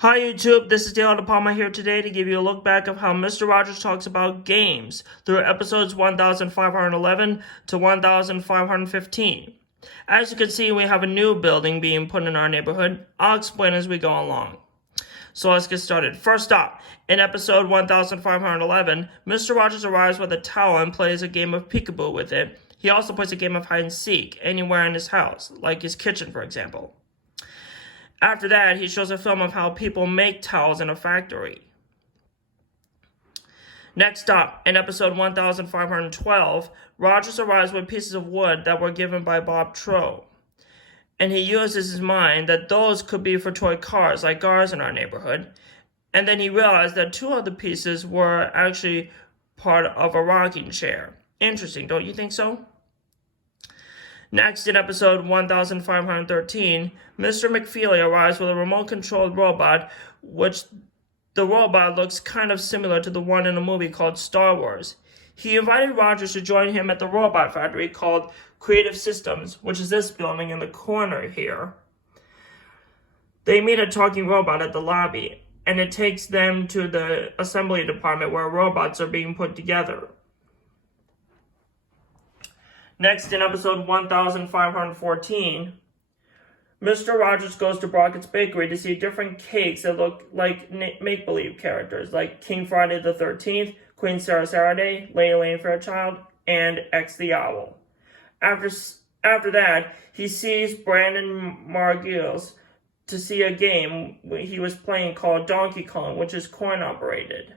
Hi YouTube, this is Dale De Palma here today to give you a look back of how Mr. Rogers talks about games through episodes 1511 to 1515. As you can see, we have a new building being put in our neighborhood. I'll explain as we go along. So let's get started. First up, in episode 1511, Mr. Rogers arrives with a towel and plays a game of peekaboo with it. He also plays a game of hide and seek anywhere in his house, like his kitchen for example. After that, he shows a film of how people make towels in a factory. Next up, in episode 1512, Rogers arrives with pieces of wood that were given by Bob Troe. And he uses his mind that those could be for toy cars like ours in our neighborhood. And then he realized that two of the pieces were actually part of a rocking chair. Interesting, don't you think so? Next, in episode 1513, Mr. McFeely arrives with a remote-controlled robot, which the robot looks kind of similar to the one in a movie called Star Wars. He invited Rogers to join him at the robot factory called Creative Systems, which is this building in the corner here. They meet a talking robot at the lobby, and it takes them to the assembly department where robots are being put together. Next, in episode 1514, Mr. Rogers goes to Brockett's Bakery to see different cakes that look like make-believe characters, like King Friday the 13th, Queen Sarah Saturday, Lady Elaine Fairchild, and X the Owl. After that, he sees Brandon Margulies to see a game he was playing called Donkey Kong, which is coin-operated.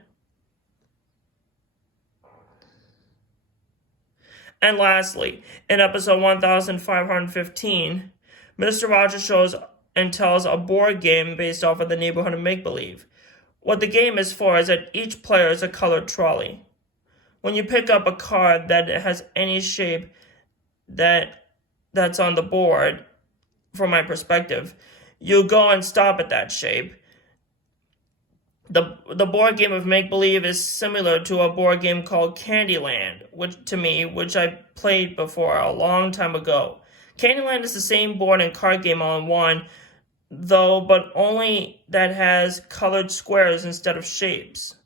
And lastly, in episode 1515, Mr. Rogers shows and tells a board game based off of the neighborhood of make-believe. What the game is for is that each player is a colored trolley. When you pick up a card that has any shape that's on the board, from my perspective, you go and stop at that shape. The board game of make-believe is similar to a board game called Candyland, which I played before a long time ago. Candyland is the same board and card game all in one, though, but only that has colored squares instead of shapes.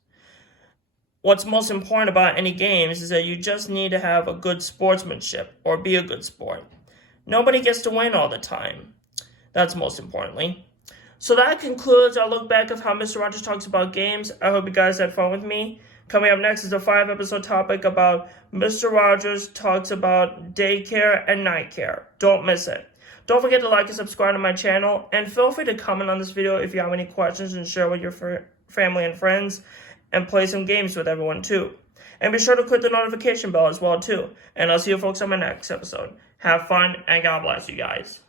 What's most important about any games is that you just need to have a good sportsmanship, or be a good sport. Nobody gets to win all the time. That's most importantly. So that concludes our look back of how Mr. Rogers talks about games. I hope you guys had fun with me. Coming up next is a 5-episode topic about Mr. Rogers talks about daycare and night care. Don't miss it. Don't forget to like and subscribe to my channel, and feel free to comment on this video if you have any questions and share with your family and friends, and play some games with everyone too. And be sure to click the notification bell as well too. And I'll see you folks on my next episode. Have fun and God bless you guys.